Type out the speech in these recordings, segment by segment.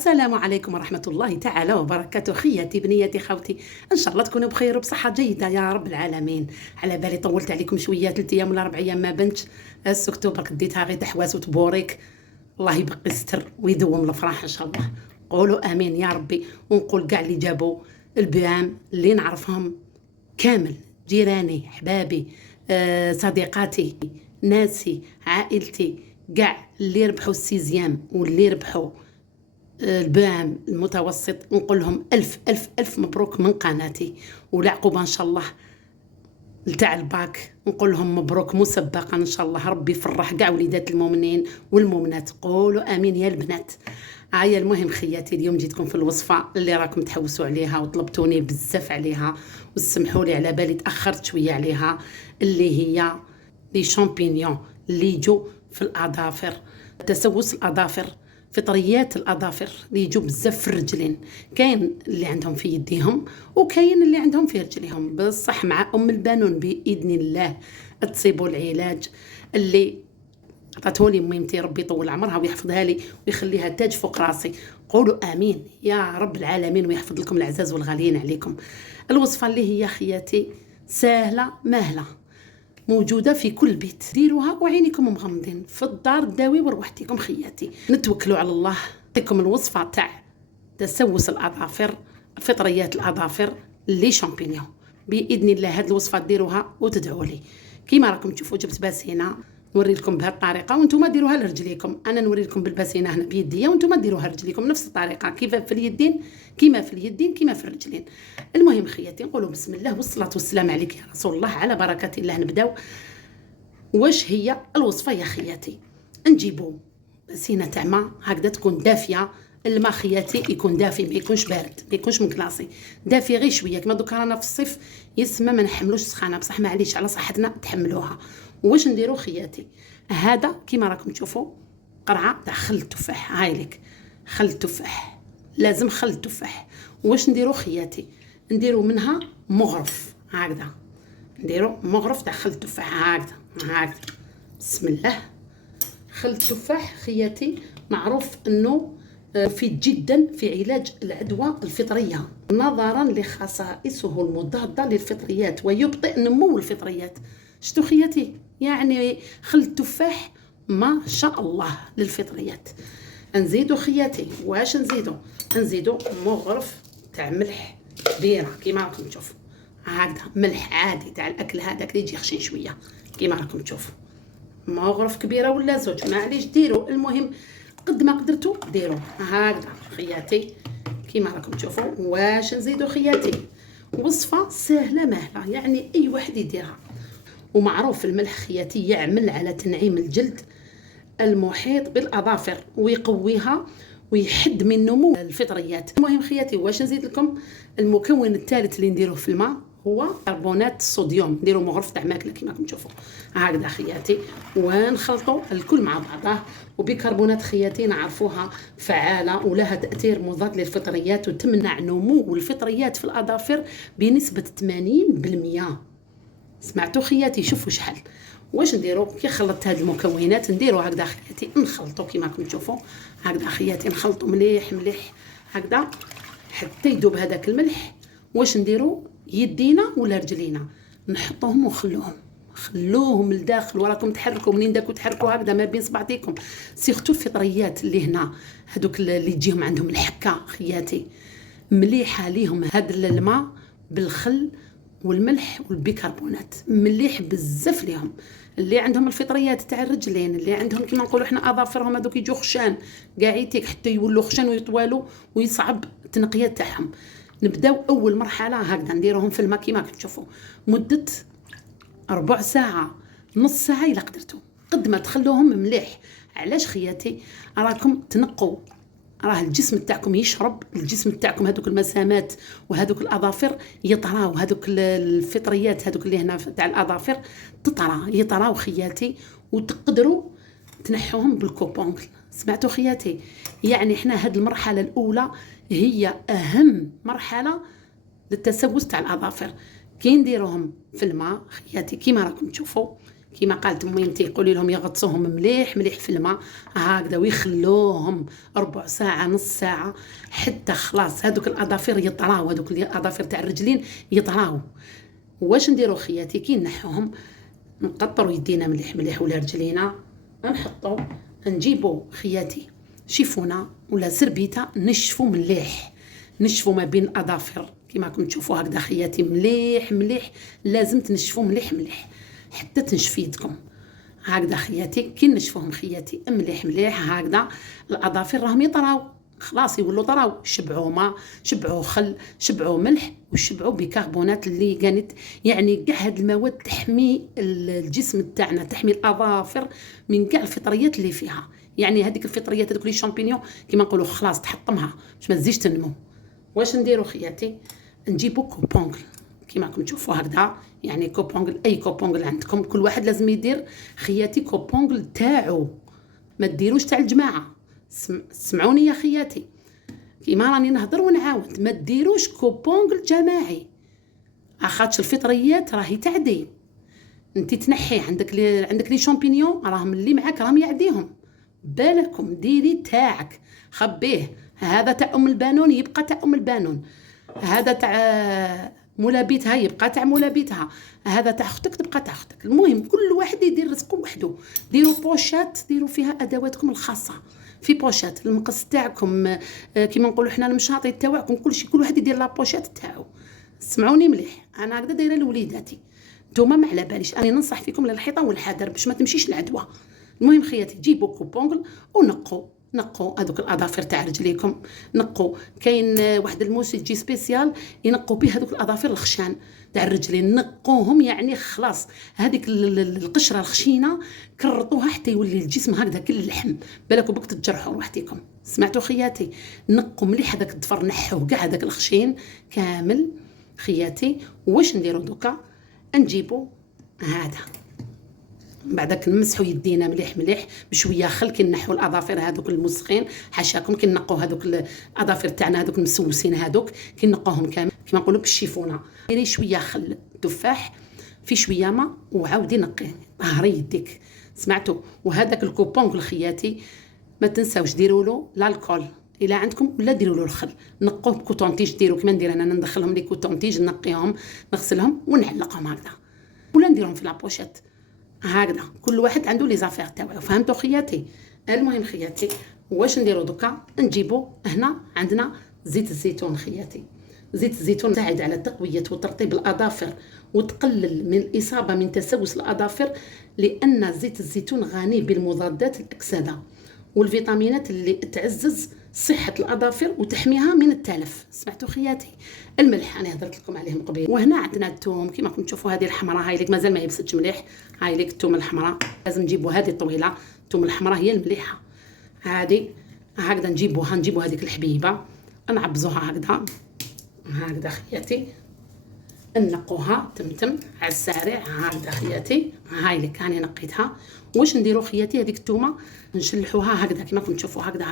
السلام عليكم ورحمة الله تعالى وبركاته. خياتي بنياتي خوتي، ان شاء الله تكونوا بخير وبصحة جيدة يا رب العالمين. على بالي طولت عليكم شوية، 3 ايام ولا 4 ايام ما بنتش. اكتوبر كديتها غير تحواس وتبوريك. الله يبقي الستر ويدوم الفرح ان شاء الله. قولوا امين يا ربي. ونقول كاع اللي جابوا البيام اللي نعرفهم كامل، جيراني، حبابي، صديقاتي، ناسي، عائلتي، كاع اللي ربحوا السيزيام واللي ربحوا البام المتوسط، نقول لهم ألف ألف ألف مبروك من قناتي. والعقوبة إن شاء الله لتاع الباك نقول لهم مبروك مسبقا إن شاء الله. ربي يفرح كاع وليدات المؤمنين والمؤمنات. قولوا آمين يا البنات. هيا المهم خياتي، اليوم جيتكم في الوصفة اللي راكم تحوسوا عليها وطلبتوني بزاف عليها، وسمحوا لي على بالي تأخرت شوية عليها، اللي هي لي شامبينيون اللي يجوا في الأظافر، تسوس الأظافر، فطريات الأظافر اللي يجوا بزاف في الرجلين. كاين اللي عندهم في يديهم وكاين اللي عندهم في رجليهم. بصح مع البانون بإذن الله تصيبوا العلاج اللي عطاتهولي ميمتي، ربي يطول عمرها ويحفظها لي ويخليها تاج فوق راسي. قولوا آمين يا رب العالمين، ويحفظ لكم العزاز والغاليين عليكم. الوصفة اللي هي خياتي سهلة ماهلة، موجودة في كل بيت، ديروها وعينيكم مغمضين في الدار، داوي وروحتكم خياتي. نتوكلوا على الله. نعطيكم الوصفة تاع تسوس الأظافر، فطريات الأظافر لي شامبينيون بإذن الله. هاد الوصفة ديروها وتدعوا لي. كيما راكم تشوفوا جبت باسينة نوري لكم بهذه الطريقه، وانتم ديروها لرجليكم. انا نوري لكم بالباسينه هنا بيديا، وانتم ديروها لرجليكم نفس الطريقه، كيف في اليدين كيما في اليدين كيما في الرجلين. المهم خياتي نقولوا بسم الله والصلاه والسلام عليك يا رسول الله، على بركه الله. نبداو. واش هي الوصفه يا خياتي؟ نجيبوا باسينه تاع ما هكذا تكون دافيه. الماء خياتي يكون دافي، ما يكونش بارد، ما يكونش مكلاصي، دافي غير شويه. كما دوكا رانا في الصيف يسمى ما نحملوش سخانه، بصح معليش على صحتنا تحملوها. واش نديرو خياتي؟ هذا كيما راكم تشوفوا قرعه تاع خل التفاح. هاي لك خل التفاح، لازم خل التفاح. واش نديرو خياتي؟ نديرو منها مغرف هكذا، نديرو مغرف تاع خل التفاح هكذا هكذا. بسم الله. خل التفاح خياتي معروف انه مفيد جدا في علاج العدوى الفطريه، نظرا لخصائصه المضاده للفطريات ويبطئ نمو الفطريات. شتو خياتي؟ يعني خل التفاح ما شاء الله للفطريات. نزيدو خياتي، واش نزيدو مغرف تاع ملح كبيره كيما راكم تشوفوا هكذا، ملح عادي تاع الاكل هذاك اللي يجي خشين شويه كيما راكم تشوفوا. مغرف كبيره ولا زوج معليش ديروا، المهم قد ما قدرتوا ديروا هكذا خياتي كيما راكم تشوفوا. واش نزيدو خياتي؟ وصفه سهله ماهله، يعني اي واحد يديرها. ومعروف الملح خياتي يعمل على تنعيم الجلد المحيط بالأظافر ويقويها ويحد من نمو الفطريات. المهم خياتي واش نزيد لكم؟ المكون الثالث اللي نديروه في الماء هو كربونات الصوديوم. نديرو مغرف تاع ماكله كيما راكم تشوفوا هكذا خياتي، ونخلطوا الكل مع بعضه. وبيكربونات خياتي نعرفوها فعاله ولها تاثير مضاد للفطريات وتمنع نمو الفطريات في الأظافر بنسبه 80%. سمعتوا خياتي؟ شوفوا شحال. واش نديرو؟ كي خلطت هاد المكونات نديرو هكذا خياتي، نخلطوا كيما راكم تشوفوا هكذا خياتي، نخلطوا مليح مليح هكذا حتى يذوب هذاك الملح. واش نديرو؟ يدينا ولا رجلينا نحطوهم خلوهم لداخل، وراكم تحركوا منين داكو تحركوا هكذا ما بين صبعتيكم. سيرتو الفطريات اللي هنا هذوك اللي تجيهم عندهم الحكه خياتي، مليحه ليهم هذا الماء بالخل والملح والبيكربونات، مليح بزاف ليهم. اللي عندهم الفطريات تاع الرجلين، اللي عندهم كيما نقولوا احنا اظافرهم هذوك يجوا خشان قاعيتك حتى يولوا خشان ويطوالوا ويصعب التنقيه تاعهم. نبداو اول مرحله هكذا نديروهم في الماء كيما تشوفوا مده ربع ساعه نص ساعه الا قدرتوا، قد ما تخلوهم مليح. علاش خياتي؟ راكم تنقوا، راه الجسم تاعكم يشرب، الجسم تاعكم هذوك المسامات وهذوك الاظافر يطراو، هذوك الفطريات هذوك اللي هنا تاع الاظافر يطراو خياتي، وتقدروا تنحوهم بالكوبونغل. سمعتوا خياتي؟ يعني احنا هذه المرحله الاولى هي اهم مرحله للتسوس تاع الاظافر. كي نديروهم في الماء خياتي كيما راكم تشوفوا كيما قالت ميمتي قولي لهم يغطسوهم مليح مليح في الماء هكذا ويخلوهم ربع ساعه نص ساعه حتى خلاص هذوك الاظافر يطراو، هذوك الاظافر تاع الرجلين يطراو. واش نديرو خياتي كي نحوهم؟ نقطروا يدينا مليح مليح ولا رجلينا، نحطوا نجيبوا خياتي شيفونه ولا سربيته نشفوا مليح، نشفوا ما بين الاظافر كيما راكم تشوفوا هكذا خياتي مليح مليح، لازم تنشفوا مليح مليح حتى تنشف يدكم هكذا خياتي. كي نشفوهم خياتي مليح مليح هكذا الاظافر راهم يطراو خلاص يولوا طراو، شبعوا ماء شبعوا خل شبعوا ملح وشبعوا بيكربونات اللي كانت يعني كاع هاد المواد تحمي الجسم تاعنا، تحمي الاظافر من كاع الفطريات اللي فيها. يعني هذيك الفطريات هذوك لي شامبينيون كيما نقولوا خلاص تحطمها باش ما تزيدش تنمو. واش نديروا خياتي؟ نجيبوا كوبونغل كيما راكم تشوفوا هكذا، يعني كوبونغل اي كوبونغل عندكم، كل واحد لازم يدير خياتي كوبونغل تاعو، ما ديروش تاع الجماعه. سمعوني يا خياتي كيما راني نهضر ونعاود، ما ديروش كوبونغل جماعي اخاطش الفطريات راهي تعدي. انت تنحي عندك لي شامبينيون راهم اللي معاك راهم يعديهم، بالكم ديري تاعك خبيه، هذا تاع ام البانون يبقى تاع ام البانون، هذا تاع مولابيتها يبقى تاع مولابيتها، هذا تاع اختك تبقى تاع اختك. المهم كل واحد يدير رزقه وحده. ديروا بوشات ديروا فيها ادواتكم الخاصه، في بوشات المقص تاعكم كيما نقولوا حنا المشاطي تاعكم كلشي، كل واحد يدير لا بوشات تاعو. سمعوني مليح، انا هكذا دايره لوليداتي، نتوما ما على باليش، انا ننصح فيكم للحيطه والحذر باش ما تمشيش العدوى. المهم خياتي جيبوا كوبونغل ونقوا هذوك الاظافر تاع رجليكم، نقوا كاين واحد الموس يجي سبيسيال ينقوا به هذوك الاظافر الخشان تاع الرجلين، نقوهم يعني خلاص هذيك القشره الخشينه كرطوها حتى يولي الجسم هكذا كل اللحم، بالكم بك تتجرحوا روحتكم. سمعتوا خياتي؟ نقوا مليح هذاك الضفر، نحوا كاع هذاك الخشين كامل خياتي. واش نديروا دوكا؟ نجيبوا هذا بعدك نمسحوا يدينا مليح مليح بشويه خل كي نحوا الاظافر هذوك المسخين حاشاكم، كي نقوا هذوك الاظافر تاعنا هذوك المسوسين هذوك كي نقوهم كامل كيما نقولوا بالشيفونه، ديري شويه خل تفاح في شويه ماء وعاودي نقيه طهري يديك. سمعتوا؟ وهذاك الكوبونغ خياتي ما تنساوش ديروا له الكحول الا عندكم ولا ديروا له الخل، نقوه بكوطونتيج، ديروا كيما ندير انا ندخلهم لي كوطونتيج نقيهم نغسلهم ونعلقهم هكذا ولا نديرهم في لابوشيت هكذا، كل واحد عنده لي زافير تاعو. فهمتوا خياتي؟ المهم خياتي واش نديروا دوكا؟ نجيبوا هنا عندنا زيت الزيتون خياتي. زيت الزيتون يساعد على تقويه وترطيب الاظافر وتقلل من الاصابه من تسوس الاظافر، لان زيت الزيتون غني بالمضادات الاكسده والفيتامينات اللي تعزز صحة الأظافر وتحميها من التلف. سمعتوا خياتي؟ الملح أنا هضرت لكم عليه من قبل. وهنا عندنا الثوم كيما راكم تشوفوا، هذه الحمراء هاي لك مازال ما يبستش مليح، هاي لك الثوم الحمراء لازم نجيبوا هذه الطويلة، الثوم الحمراء هي المليحة هذه هكذا نجيبوا هذيك الحبيبة نعبزوها هكذا خياتي، نقوها تمتم على السريع هكذا خياتي. هاي لك هاني نقيتها. واش نديروا خياتي؟ هذيك التومه نشلحوها هكذا كيما راكم تشوفوا هكذا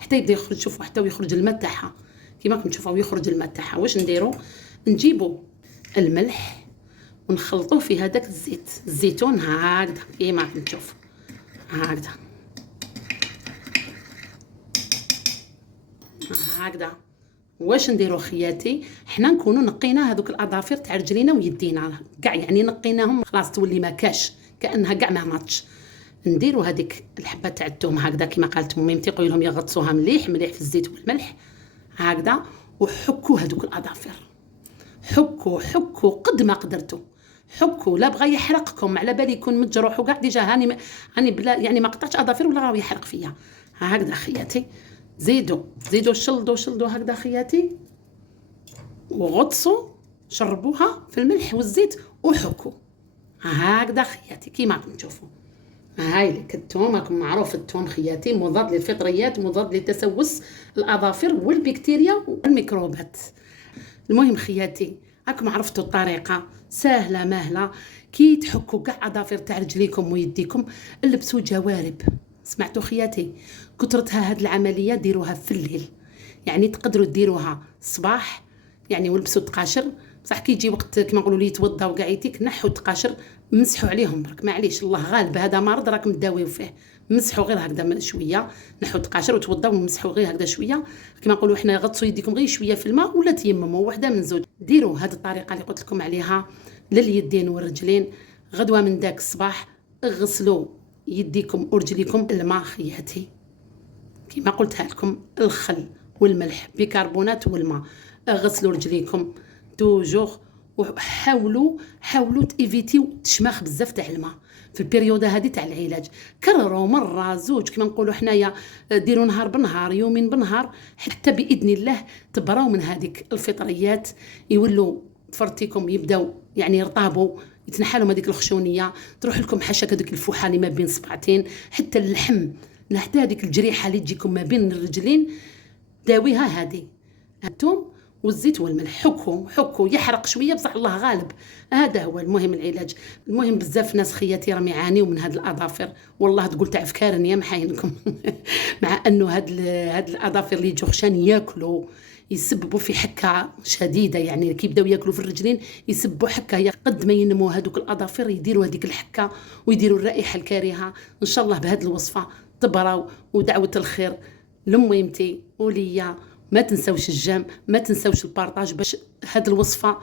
حتى يبدا يخرج، شوفوا حتى يخرج الماء تاعها كيما راكم تشوفوا ويخرج الماء تاعها. واش نديروا؟ نجيبوا الملح ونخلطوه في هذاك الزيت الزيتون هكذا كيما راكم تشوفوا هكذا. واش نديروا خياتي؟ حنا نكونوا نقينا هذوك الاظافر تاع رجلينا ويدينا كاع، يعني نقيناهم خلاص تولي ما كاش كانها كاع ما ماتش. نديروا هذيك الحبه تاع الثوم هكذا كيما قالت ميمتي، قولي لهم يغطسوها مليح مليح في الزيت والملح هكذا، وحكوا هذوك الاظافر، حكوا قد ما قدرتوا، حكوا لا بغى يحرقكم على بالي يكون متجروح وكاع ديجا هاني بلا يعني ما قطعتش اظافر ولا راه يحرق فيا هكذا خياتي. زيدوا شلدوا هكذا خياتي وغطسوا شربوها في الملح والزيت وحكوا هكذا خياتي كيما راكم تشوفوا. هاي لك الثوم، راكم معروف الثوم خياتي مضاد للفطريات، مضاد لتسوس الاظافر والبكتيريا والميكروبات. المهم خياتي راكم عرفتوا الطريقه سهله ماهله كي تحكوا كاع اظافر تاع رجليكم ويديكم. لبسوا جوارب. سمعتوا خياتي؟ كثرتها هاد العمليه ديروها في الليل، يعني تقدروا ديروها الصباح يعني ولبسوا التقاشر، بصح كي يجي وقت كما نقولوا لي يتوضا وكاع يتيك نحوا التقاشر مسحوا عليهم برك، معليش الله غالب، هذا مرض راكم تداويو فيه. مسحوا غير هكذا شويه، نحوا القاشر وتوضاو ومسحوا غير هكذا شويه، كما نقولوا حنا غطسوا يديكم غير شويه في الماء ولا تيمموا وحده من زوج. ديروا هذه الطريقه اللي قلت لكم عليها لليدين والرجلين. غدوه من داك الصباح اغسلوا يديكم ورجليكم الماء خياتي كما قلتها لكم، الخل والملح بيكربونات والماء. غسلوا رجليكم توجور، وحاولوا تيفيتيو تشماخ بزاف تاع الماء في البريود هذه تاع العلاج. كرروا مره زوج كما نقولوا حنايا، ديروا نهار بنهار يومين بنهار، حتى باذن الله تبراو من هذيك الفطريات، يولوا فرتيكم يبداو يعني يرطابوا، يتنحالهم هذيك الخشونيه، تروح لكم حاشاك هذيك الفوحه اللي ما بين صبعتين، حتى اللحم، حتى هذيك الجريحه اللي تجيكم ما بين الرجلين داويها هذه الثوم والزيت والملح. حكوا يحرق شويه بصح الله غالب. هذا هو المهم العلاج. المهم بزاف ناس خياتي راهم يعانيوا من هاد الاظافر، والله تقول تاع افكار يا محاينكم مع انه هاد الاظافر اللي يجوا خشان ياكلوا يسببوا في حكه شديده، يعني كي يبداو ياكلوا في الرجلين يسببوا حكه. هي قد ما ينموا هذوك الاظافر يديروا هذيك الحكه ويديروا الرائحه الكريهه. ان شاء الله بهذه الوصفه تبراو، ودعوه الخير لميمتي وليا. ما تنسوش الجام، ما تنسوش البارطاج، باش هاد الوصفه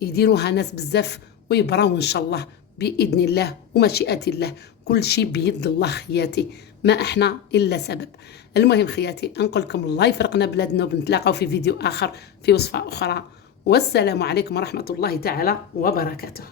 يديروها ناس بزاف ويبراو ان شاء الله باذن الله ومشيئه الله. كل شيء بيد الله خياتي، ما احنا الا سبب. المهم خياتي نقول لكم الله يفرقنا بلادنا، وبنتلاقاو في فيديو اخر في وصفه اخرى. والسلام عليكم ورحمه الله تعالى وبركاته.